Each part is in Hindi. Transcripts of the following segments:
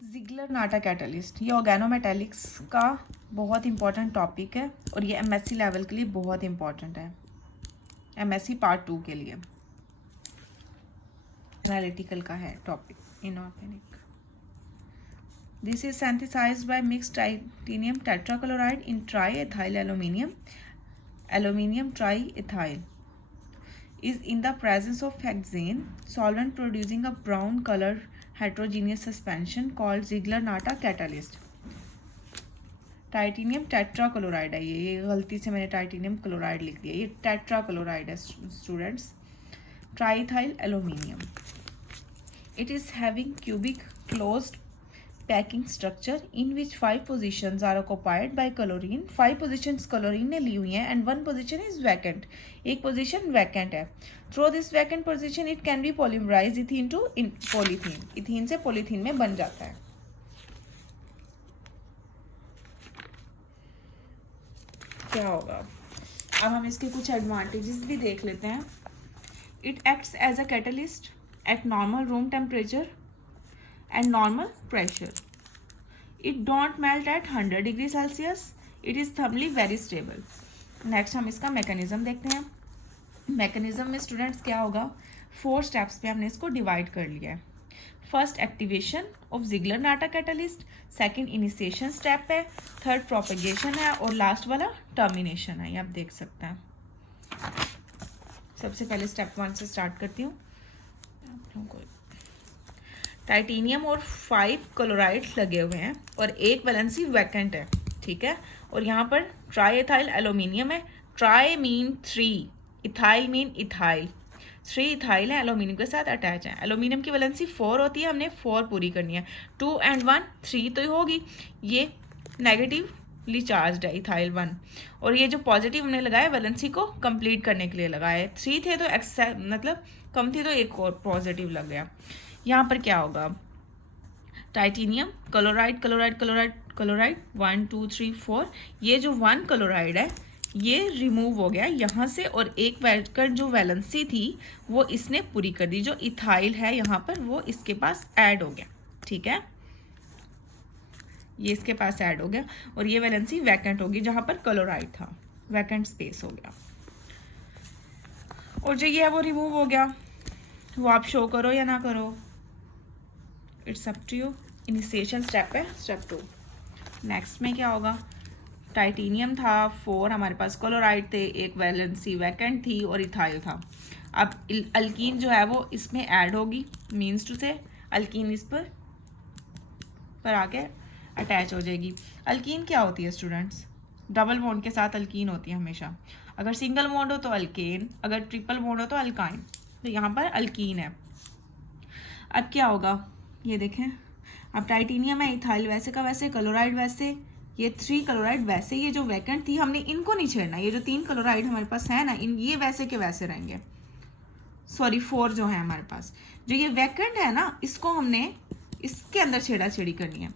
जिगलर नाटा कैटलिस्ट ये ऑर्गेनोमेटेलिक्स का बहुत इंपॉर्टेंट टॉपिक है और ये एमएससी लेवल के लिए बहुत इंपॉर्टेंट है, एमएससी पार्ट 2 के लिए एनालिटिकल का है topic inorganic. This is synthesized by mixed titanium tetrachloride in triethyl aluminium triethyl is in the presence of hexane solvent producing a brown color heterogeneous suspension called Ziegler-Natta catalyst। Titanium tetrachloride है ये गलती से मैंने टाइटेनियम क्लोराइड लिख दिया, ये टेट्राक्लोराइड है students. Triethyl aluminium, it is having cubic closed packing structure in which 5 positions are occupied by chlorine. 5 positions chlorine ने ली हुई हैं एंड 1 पोजिशन इज वैकेंट, एक पोजिशन वैकेंट है। Through this vacant position it can be polymerise ethene to polythene, ethene से पॉलीथीन में बन जाता है। क्या होगा, अब हम इसके कुछ एडवांटेजेस भी देख लेते हैं। It acts as a catalyst at normal room temperature and normal pressure. It don't melt at 100 degree Celsius. It is thermally very stable. Next हम इसका मैकेनिज्म देखते हैं। मैकेनिज्म में स्टूडेंट्स क्या होगा, 4 स्टेप्स पे हमने इसको डिवाइड कर लिया है। First activation of Ziggler NATA catalyst, second initiation step है, थर्ड प्रोपेगेशन है और लास्ट वाला टर्मिनेशन है, ये आप देख सकते हैं। सबसे पहले स्टेप 1 से स्टार्ट करती हूँ। टाइटेनियम और 5 क्लोराइड लगे हुए हैं और एक वैलेंसी वैकेंट है, ठीक है। और यहाँ पर ट्राईएथाइल एल्यूमिनियम है, try mean 3, ethyl mean ethyl, 3 ethyl है, एल्यूमिनियम के साथ अटैच है। एल्यूमिनियम की वैलेंसी 4 होती है, हमने 4 पूरी करनी है। 2 and 1 3 तो होगी, ये नेगेटिवली चार्ज है इथाइल 1, और ये जो पॉजिटिव हमने लगाया वैलेंसी को कंप्लीट करने के लिए लगाया। 3 थे तो मतलब कम थी तो एक और पॉजिटिव लग गया। यहाँ पर क्या होगा, titanium chloride chloride chloride chloride 1 2 3 4, ये जो 1 क्लोराइड है ये रिमूव हो गया यहाँ से, और एक वैकेंट जो वैलेंसी थी वो इसने पूरी कर दी। जो इथाइल है यहाँ पर वो इसके पास ऐड हो गया, ठीक है, ये इसके पास ऐड हो गया और ये वैलेंसी वैकेंट होगी जहाँ पर क्लोराइड था, वैकेंट स्पेस हो गया। और जो ये है वो रिमूव हो गया, वो आप शो करो या ना करो, it's up to you. Initiation step है स्टेप 2। नेक्स्ट में क्या होगा, टाइटेनियम था 4, हमारे पास क्लोराइड थे, एक वैलेंसी वैकेंट थी और इथाइल था। अब अल्कीन जो है वो इसमें ऐड होगी, मीन्स टू से अल्कीन इस पर आके अटैच हो जाएगी। अल्कीन क्या होती है स्टूडेंट्स, डबल बॉन्ड के साथ अल्कीन होती है हमेशा। अगर सिंगल बॉन्ड हो तो अल्केन, अगर ट्रिपल बॉन्ड हो तो अल्काइन, तो यहाँ पर अल्कीन है। अब क्या होगा, ये देखें, अब टाइटेनियम है, इथाइल वैसे का वैसे, क्लोराइड वैसे, ये 3 क्लोराइड वैसे, ये जो वैकेंट थी हमने इनको नहीं छेड़ना, ये जो 3 क्लोराइड हमारे पास है ना, इन ये वैसे के वैसे रहेंगे। सॉरी 4 जो है हमारे पास, जो ये वैकेंट है ना इसको हमने इसके अंदर छेड़ा छेड़ी करनी है।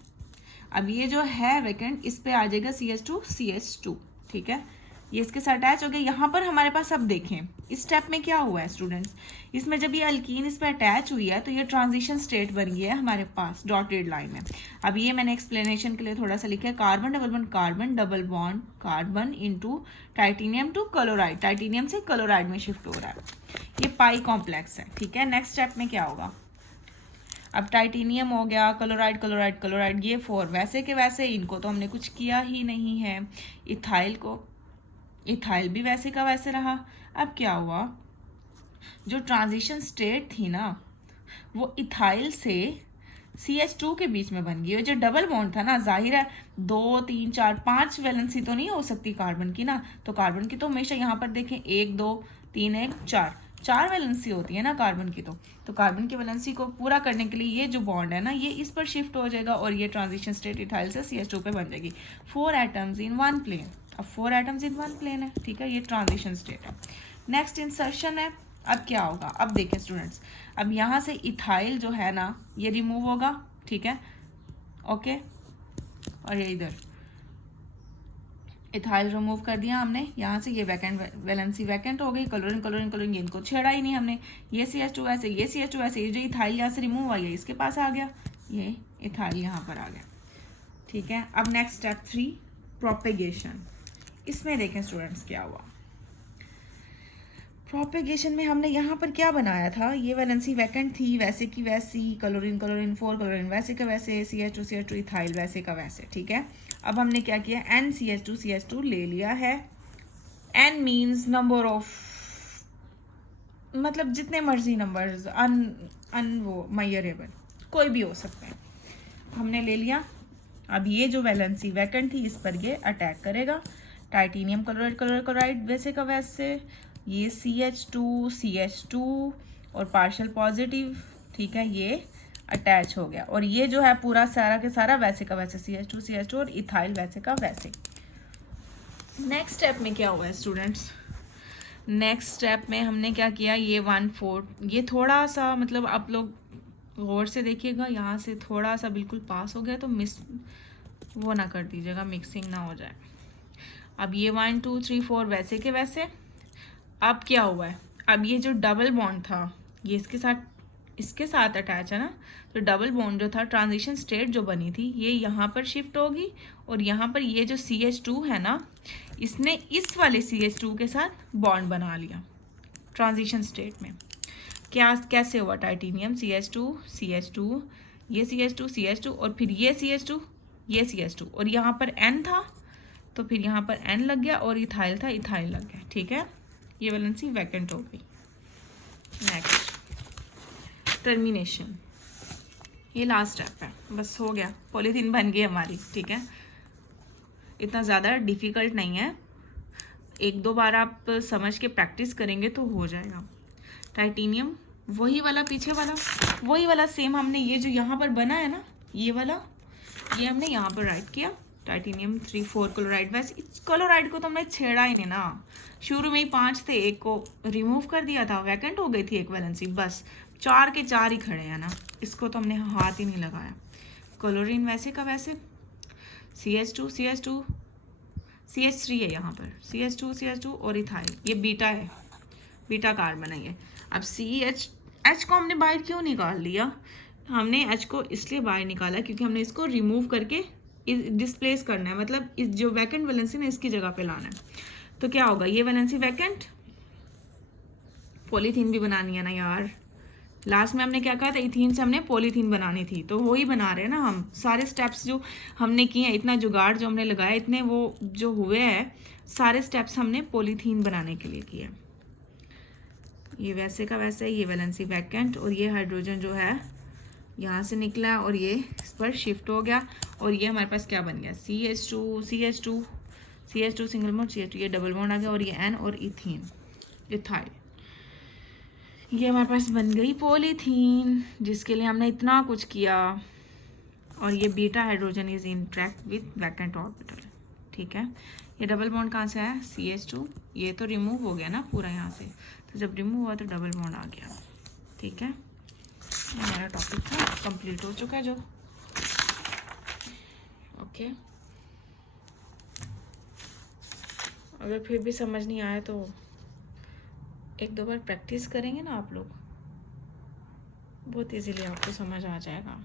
अब ये जो है वैकेंट इस पर आ जाएगा CH2, ठीक है, ये इसके साथ अटैच हो गया। यहाँ पर हमारे पास अब देखें इस स्टेप में क्या हुआ है स्टूडेंट्स, इसमें जब ये अल्कीन इस पर अटैच हुई है तो ये ट्रांजिशन स्टेट बन गई है हमारे पास डॉटेड लाइन में। अब ये मैंने एक्सप्लेनेशन के लिए थोड़ा सा लिखा है, carbon double bond carbon double bond carbon into titanium two chloride, titanium से क्लोराइड में शिफ्ट हो रहा है, ये पाई कॉम्प्लेक्स है, ठीक है। नेक्स्ट स्टेप में क्या होगा, अब टाइटेनियम हो गया, क्लोराइड क्लोराइड क्लोराइड, ये 4 वैसे के वैसे, इनको तो हमने कुछ किया ही नहीं है। इथाइल भी वैसे का वैसे रहा। अब क्या हुआ, जो ट्रांजिशन स्टेट थी ना वो इथाइल से CH2 के बीच में बन गई। जो डबल बॉन्ड था ना, जाहिर है 2 3 4 5 वैलेंसी तो नहीं हो सकती कार्बन की ना, तो कार्बन की तो हमेशा यहाँ पर देखें 1 2 3 1 4 वैलेंसी होती है ना कार्बन की, तो कार्बन की वैलेंसी को पूरा करने के लिए ये जो बॉन्ड है ना ये इस पर शिफ्ट हो जाएगा और ये ट्रांजिशन स्टेट इथाइल से CH2 पे बन जाएगी। 4 एटम्स इन 1 प्लेन, अब 4 एटम्स इन 1 प्लेन है, ठीक है, ये ट्रांजिशन स्टेट है। नेक्स्ट इंसर्शन है। अब क्या होगा, अब देखें स्टूडेंट्स, अब यहाँ से इथाइल जो है ना ये रिमूव होगा, ठीक है, ओके, और ये इधर इथाइल रिमूव कर दिया हमने यहाँ से, ये वैकेंट वैलेंसी वैकेंट हो गई, क्लोरीन क्लोरीन क्लोरीन इनको छेड़ा ही नहीं हमने, ये CH2 ऐसे, ये CH2 ऐसे, ये जो इथाइल यहाँ से रिमूव आई है इसके पास आ गया, ये इथाइल यहाँ पर आ गया, ठीक है। अब नेक्स्ट स्टेप 3 प्रोपेगेशन। इसमें देखें स्टूडेंट्स क्या हुआ। प्रोपेगेशन में हमने यहाँ पर क्या बनाया था, ये वैलेंसी वैकेंट थी, वैसे की वैसी, क्लोरीन क्लोरीन 4 क्लोरीन वैसे का वैसे, CH2 इथाइल वैसे का वैसे, ठीक है। अब हमने क्या किया, NCH2 ले लिया है। N मीन्स नंबर ऑफ, मतलब जितने मर्जी नंबर्स, वो मैयरेबल कोई भी हो सकते हैं, हमने ले लिया। अब ये जो वैलेंसी वैकेंट थी इस पर ये अटैक करेगा। टाइटेनियम क्लोराइड क्लोराइड वैसे का वैसे, ये CH2 और पार्शियल पॉजिटिव, ठीक है, ये अटैच हो गया। और ये जो है पूरा सारा के सारा वैसे का वैसे, CH2 और इथाइल वैसे का वैसे। नेक्स्ट स्टेप में क्या हुआ है स्टूडेंट्स, नेक्स्ट स्टेप में हमने क्या किया, ये 1/4, ये थोड़ा सा मतलब आप लोग गौर से देखिएगा, यहाँ से थोड़ा सा बिल्कुल पास हो गया तो मिस वो ना कर दीजिएगा, मिक्सिंग ना हो जाए। अब ये 1 2 3 4 वैसे के वैसे। अब क्या हुआ है, अब ये जो डबल बॉन्ड था ये इसके साथ अटैच है ना, तो डबल बॉन्ड जो था, ट्रांजिशन स्टेट जो बनी थी ये यहाँ पर शिफ्ट होगी, और यहाँ पर ये जो CH2 है ना, इसने इस वाले CH2 के साथ बॉन्ड बना लिया ट्रांजिशन स्टेट में। क्या कैसे हुआ, टाइटेनियम CH2 ये CH2 और फिर ये CH2 और यहाँ पर N था तो फिर यहाँ पर N लग गया, और इथाइल था, इथाइल लग गया, ठीक है। ये वैलेंसी वैकेंट हो गई। नेक्स्ट टर्मिनेशन, ये लास्ट स्टेप है, बस हो गया, पॉलीथीन बन गई हमारी, ठीक है। इतना ज़्यादा डिफ़िकल्ट नहीं है, 1-2 बार आप समझ के प्रैक्टिस करेंगे तो हो जाएगा। टाइटेनियम वही वाला, पीछे वाला वही वाला सेम, हमने ये जो यहाँ पर बना है ना, ये वाला, ये हमने यहाँ पर राइट किया, टाइटेनियम 3 4 क्लोराइड। वैसे इस क्लोराइड को तो हमने छेड़ा ही नहीं ना, शुरू में ही 5 थे, एक को रिमूव कर दिया था, वैकेंट हो गई थी एक वैलेंसी, बस 4 के 4 ही खड़े हैं ना, इसको तो हमने हाथ ही नहीं लगाया। क्लोरीन वैसे का वैसे, CH2 CH3 है यहाँ पर, CH2 और इथाइल, ये बीटा है, बीटा कार्बन है ये। अब H को हमने बाहर क्यों निकाल लिया, हमने H को इसलिए बाहर निकाला क्योंकि हमने इसको रिमूव करके डिस्प्लेस करना है, मतलब इस जो वैकेंट वैलेंसी ने इसकी जगह पे लाना है। तो क्या होगा, ये वैलेंसी वैकेंट, पॉलीथीन भी बनानी है ना यार, लास्ट में हमने क्या कहा था, इथीन से हमने पॉलीथीन बनानी थी, तो वही बना रहे हैं ना हम। सारे स्टेप्स जो हमने किए हैं, इतना जुगाड़ जो हमने लगाया, इतने वो जो हुए हैं सारे स्टेप्स हमने पॉलीथीन बनाने के लिए किए। ये वैसे का वैसे, ये वैलेंसी वैकेंट, और ये हाइड्रोजन जो है यहाँ से निकला और ये इस पर शिफ्ट हो गया, और ये हमारे पास क्या बन गया, CH2 सिंगल बॉन्ड, CH2 ये डबल बॉन्ड आ गया, और ये N और इथाइल, ये हमारे पास बन गई पॉलीथीन, जिसके लिए हमने इतना कुछ किया। और ये beta hydrogen is interact with vacant orbital, ठीक है। ये डबल बॉन्ड कहाँ से आया, CH2, ये तो रिमूव हो गया ना पूरा यहाँ से, तो जब रिमूव हुआ तो डबल बॉन्ड आ गया, ठीक है। हमारा टॉपिक था, कंप्लीट हो चुका है जो, ओके। अगर फिर भी समझ नहीं आया तो 1-2 बार प्रैक्टिस करेंगे ना आप लोग, बहुत इजीली आपको समझ आ जाएगा।